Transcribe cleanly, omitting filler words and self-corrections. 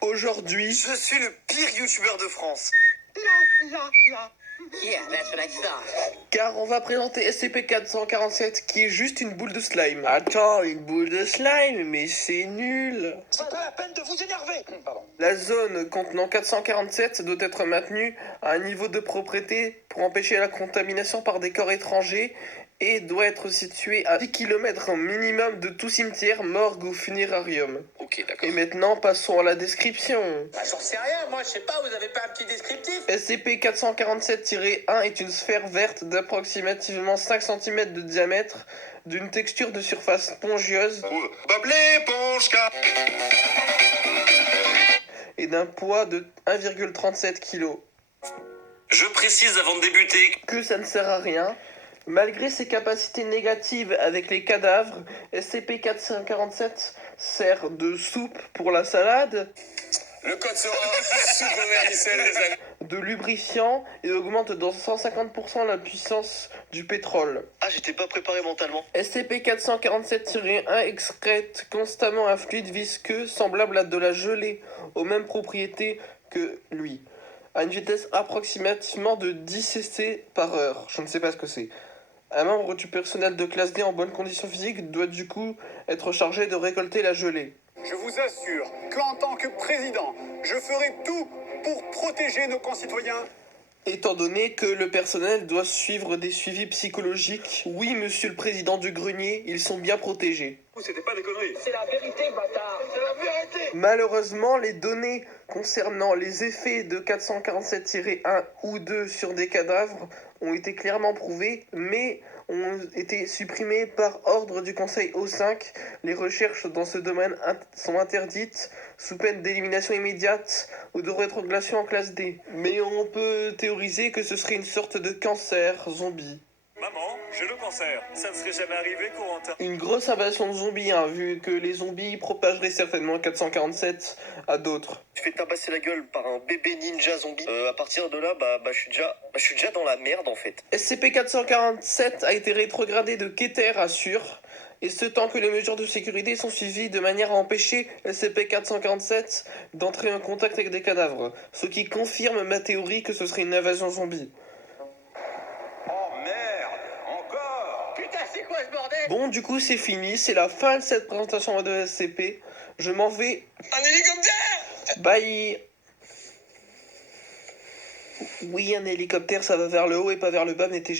Aujourd'hui, je suis le pire youtubeur de France. Yeah, that's what I thought. Car on va présenter SCP-447 qui est juste une boule de slime. Attends, une boule de slime, mais c'est nul. C'est pas la peine de vous énerver. Pardon. La zone contenant 447 doit être maintenue à un niveau de propreté pour empêcher la contamination par des corps étrangers et doit être située à 10 km minimum de tout cimetière, morgue ou funérarium. Ok, d'accord. Et maintenant, passons à la description. Bah, j'en sais rien, moi, je sais pas, vous avez pas un petit descriptif? SCP-447-1 est une sphère verte d'approximativement 5 cm de diamètre, d'une texture de surface spongieuse Bob l'éponge. et d'un poids de 1,37 kg. Je précise avant de débuter. Que ça ne sert à rien. Malgré ses capacités négatives avec les cadavres, SCP-447 sert de soupe pour la salade, Le code sera soupe au vermicelle, les amis. de lubrifiant et augmente dans 150% la puissance du pétrole. Ah, j'étais pas préparé mentalement. SCP-447-1 excrète constamment un fluide visqueux semblable à de la gelée, aux mêmes propriétés que lui, à une vitesse approximativement de 10 cc par heure. Je ne sais pas ce que c'est. Un membre du personnel de classe D en bonne condition physique doit du coup être chargé de récolter la gelée. Je vous assure qu'en tant que président, je ferai tout pour protéger nos concitoyens. Étant donné que le personnel doit suivre des suivis psychologiques, oui, monsieur le président du grenier, ils sont bien protégés. C'était pas des conneries. C'est la vérité, bâtard. C'est la vérité. Malheureusement, les données concernant les effets de 447-1 ou 2 sur des cadavres ont été clairement prouvées, mais ont été supprimées par ordre du Conseil O5. Les recherches dans ce domaine sont interdites sous peine d'élimination immédiate ou de rétrogradation en classe D. Mais on peut théoriser que ce serait une sorte de cancer zombie. Maman, j'ai le cancer. Ça ne serait jamais arrivé, Corentin. Une grosse invasion de zombies, hein, vu que les zombies propageraient certainement 447 à d'autres. Tu fais tabasser la gueule par un bébé ninja zombie. À partir de là, je suis déjà dans la merde en fait. SCP-447 a été rétrogradé de Keter à Sur, et ce tant que les mesures de sécurité sont suivies de manière à empêcher SCP-447 d'entrer en contact avec des cadavres, ce qui confirme ma théorie que ce serait une invasion zombie. Oh merde, encore. Putain, c'est quoi ce bordel? Bon, du coup c'est fini, c'est la fin de cette présentation de SCP. Je m'en vais. Un hélicoptère. Bye. Oui, un hélicoptère, ça va vers le haut et pas vers le bas, mais t'es